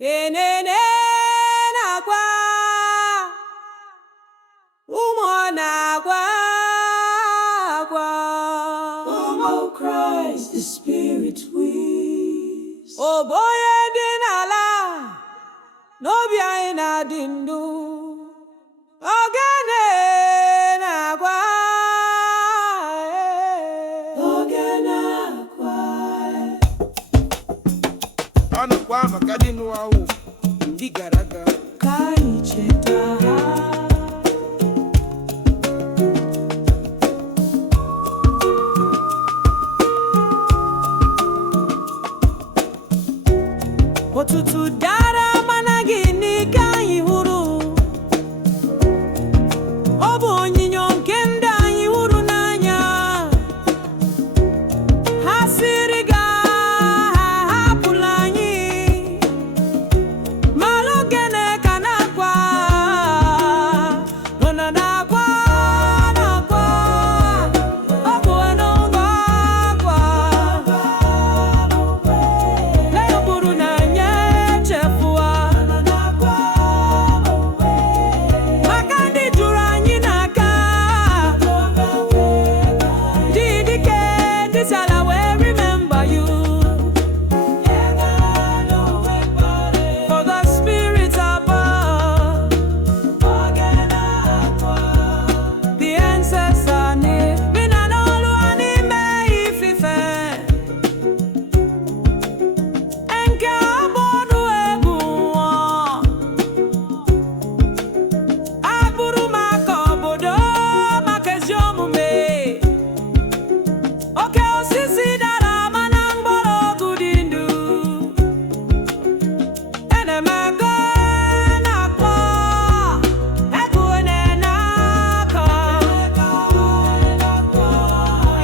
enene na-agwa ụmụ na-agwa agwa. Oh, Christ, the Spirit weeps. Oboye dị n'ala n'obi anyị na-adị ndụ. Ogene na-agwa Ogene akwa. Anakwa maka dị n'ụwa ndị gara aga. Ka anyị cheta ha. Otutu dara mana gịnị ka anyị hụrụ? Ọ bụ onyinyo nke ndị anyị hụrụ n'anya. Ha sịrị ga ha hapụla anyị, mana ogene ka na-akwa. Ọ nọ na-akwa na-akwa, ọ bụ n'ụgbọ akwa. Lee ọ bụrụ na anyị echefuo, maka ndị jụrụ anyị n'aka. Dị dike this ala will remember you. For the spirits above, the ancestors near, me na n'olu anyị mee ifufe. Nke abụọ egwu nwụọ. Agbụrụ maka obodo, maka ezi omume. Oke osisi dara mana mgbọrọgwụ dị ndụ. Enemego na-akpọ egwu na-akọ.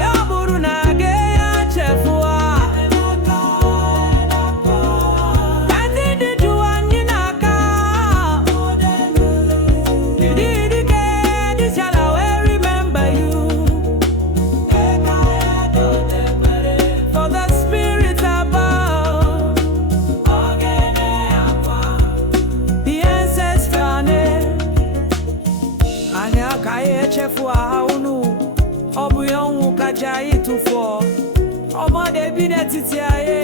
Ya bụrụ na gị echefuo, ndị dị jụ anyị n'aka. Didike this ala will remember you. For the spirits above, the ancestral name. Anyị agaghị echefu aha unu. Ọ bụ ya ọnwụ kacha anyị tụfuo. Ọmọdé bi n'etiti anyị.